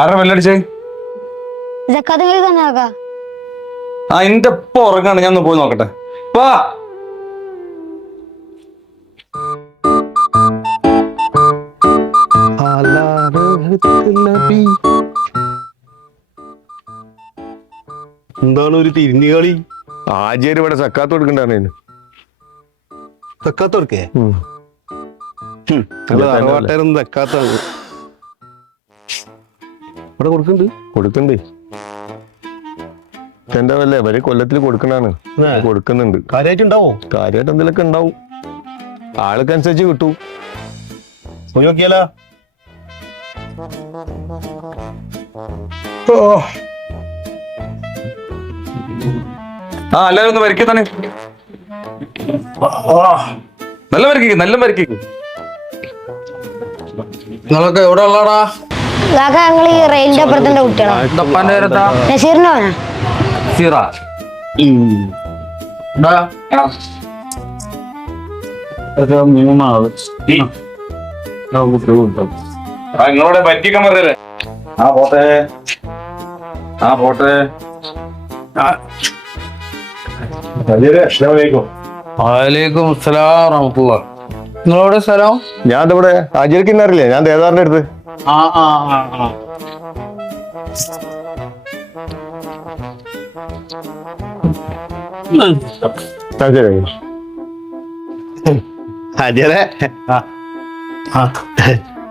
ആരാ വെല്ലടിച്ചേ? ആ എന്റെ ഇപ്പൊ ഉറങ്ങാണ്, ഞാൻ ഒന്ന് പോയി നോക്കട്ടെ. പാ എന്താണ് ഒരു തിരിഞ്ഞുകളി? ആചാര്യ ഇവിടെ സക്കാത്ത് കൊടുക്കണ്ടാണ്. സക്കാത്ത് കൊടുക്കേ? തറവാട്ടാരൊന്നും സക്കാത്താണ് ഇവിടെ കൊടുക്കുന്നുണ്ട്. എന്താ വല്ലേ ഇവര് കൊല്ലത്തിൽ കൊടുക്കണാണ്, കൊടുക്കുന്നുണ്ട്. കാര്യമായിട്ടുണ്ടാവോ? കാര്യമായിട്ട് എന്തെങ്കിലുമൊക്കെ ഉണ്ടാവും, ആൾക്കനുസരിച്ച് കിട്ടും. പോയി നോക്കിയാലോ? ആ എല്ലാരും ഒന്ന് വരയ്ക്കേ തന്നെ. നല്ല വരയ്ക്ക്, നല്ല വരയ്ക്ക്. നിങ്ങളൊക്കെ എവിടെ ഉള്ളടാ? ഞങ്ങൾ ഈ റെയിലിന്റെ അപ്പുറത്തിന്റെ കുട്ടികളാണ്. നസീറിനോ? നിങ്ങളോട് പറ്റിക്കാൻ പറഞ്ഞേ. ആ പോട്ടെ, ആ പോട്ടെ. വലൈക്കും അസ്സലാം വറഹ്മത്തുള്ളാഹി. നിങ്ങളോട് സ്ഥലം? ഞാൻ ഇവിടെ ആചാര്യക്ക് അറിയില്ലേ, ഞാൻ ദേവദാറിന്റെ അടുത്ത്.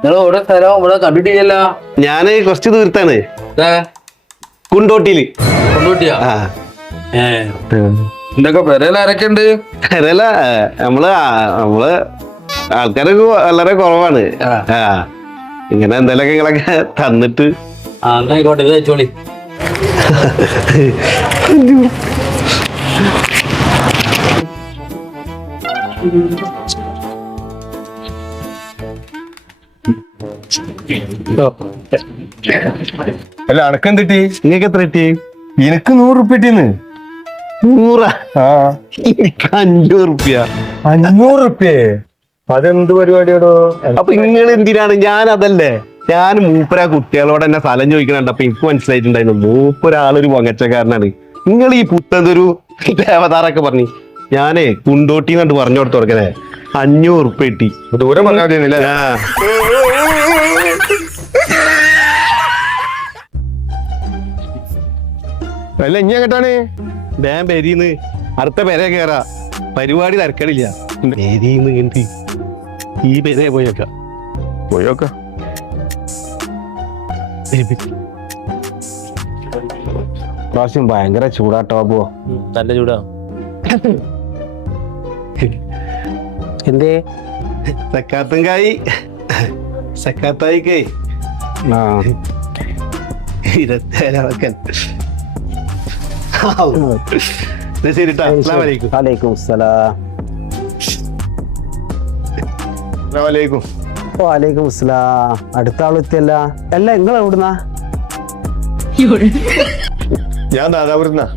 നിങ്ങളോടെ സ്ഥലം ഇവിടെ കണ്ടിട്ടില്ല. ഞാന് കുറച്ച് ദൂരത്താണ്, കുണ്ടോട്ടിയില്. കൊണ്ടോട്ടിയാ? എന്തൊക്കെ പെരയിൽ ആരൊക്കെ ഉണ്ട്? പെരല നമ്മള് ആൾക്കാരൊക്കെ വളരെ കുറവാണ്. ഇങ്ങനെ എന്തെങ്കിലുമൊക്കെ നിങ്ങളൊക്കെ തന്നിട്ട്. ആയിക്കോട്ടെ, ഇത് വെച്ചോളി. അല്ല അണക്കം തെറ്റി. നിങ്ങൾക്ക് എത്ര കിട്ടി? എനിക്ക് 100 റുപ്യ കിട്ടിയെന്ന്. 100? എനിക്ക് 500 റുപ്യ. 500 റുപ്യേ? അതെന്ത് പരിപാടിയാടോ? അപ്പൊ നിങ്ങൾ എന്തിനാണ്? ഞാൻ അതല്ലേ, ഞാൻ മൂപ്പര കുട്ടികളോട് എന്നെ സ്ഥലം ചോദിക്കണുണ്ട്. അപ്പൊ എനിക്ക് മനസ്സിലായിട്ടുണ്ടായിരുന്നു മൂപ്പൊരാളൊരു പൊങ്ങച്ചക്കാരനാണ്. നിങ്ങൾ ഈ പുത്തതൊരു ദേവതാറൊക്കെ പറഞ്ഞു. ഞാനേ കുണ്ടോട്ടി കണ്ട് പറഞ്ഞു കൊടുത്തു കൊടുക്കണേ. 500 റുപ്യ കിട്ടി. ദൂരം പറഞ്ഞാൽ മതിയെന്നില്ല. അല്ല ഇനി എങ്ങട്ടാണ്? ഞാൻ പെരീന്ന് അടുത്ത പെര കേറാ, പരിപാടി തിരക്കടില്ല. പെരീന്ന് എന്ത് ഈ പെരയെ പോയേക്കാം. പോയോക്ക. പ്രാവശ്യം ഭയങ്കര ചൂടാട്ടോ അപ്പോ. നല്ല ചൂടാ. എന്തേ? സക്കാത്തും കായി സക്കാത്തായിക്കേ. ശരിട്ടാ. വലൈക്കും സലാം. വലൈക്കും സലാം. അടുത്ത ആളെത്തിയല്ല. അല്ല നിങ്ങൾ എവിടുന്നാ? ഞാൻ ദാദാപുരന്നാ.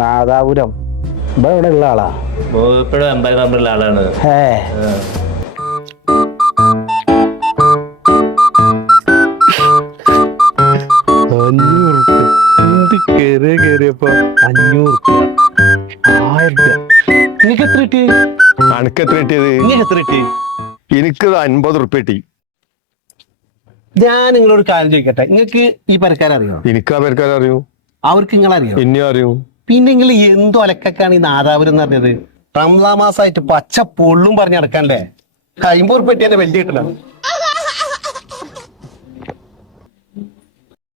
നാദാപുരം ഇവിടെ ഉള്ള ആളാ? ഇപ്പോഴും 50 നമ്പറുള്ള ആളാണ്. നിങ്ങൾക്ക് എത്ര കിട്ടി? അനക്ക് എത്ര കിട്ടിയത്? നിങ്ങൾക്ക് എത്ര കിട്ടി? എനിക്ക് 50 റുപ്യ കിട്ടി. ഞാൻ നിങ്ങളോട് കാര്യം ചോദിക്കട്ടെ, നിങ്ങൾക്ക് ഈ പരക്കാരറിയോ? എനിക്ക് ആ പേർക്കാരെ അറിയൂ. അവർക്ക് നിങ്ങളറിയോ? ഇനിയും അറിയൂ. പിന്നെ നിങ്ങൾ എന്തോ അലക്കാണ് ഈ നാദാപുരം എന്ന് പറഞ്ഞത്? റംസാൻ മാസമായിട്ട് പച്ച പൊള്ളും പറഞ്ഞ് നടക്കാനല്ലേ? 50 റുപ്യ വലിയ കിട്ടണം.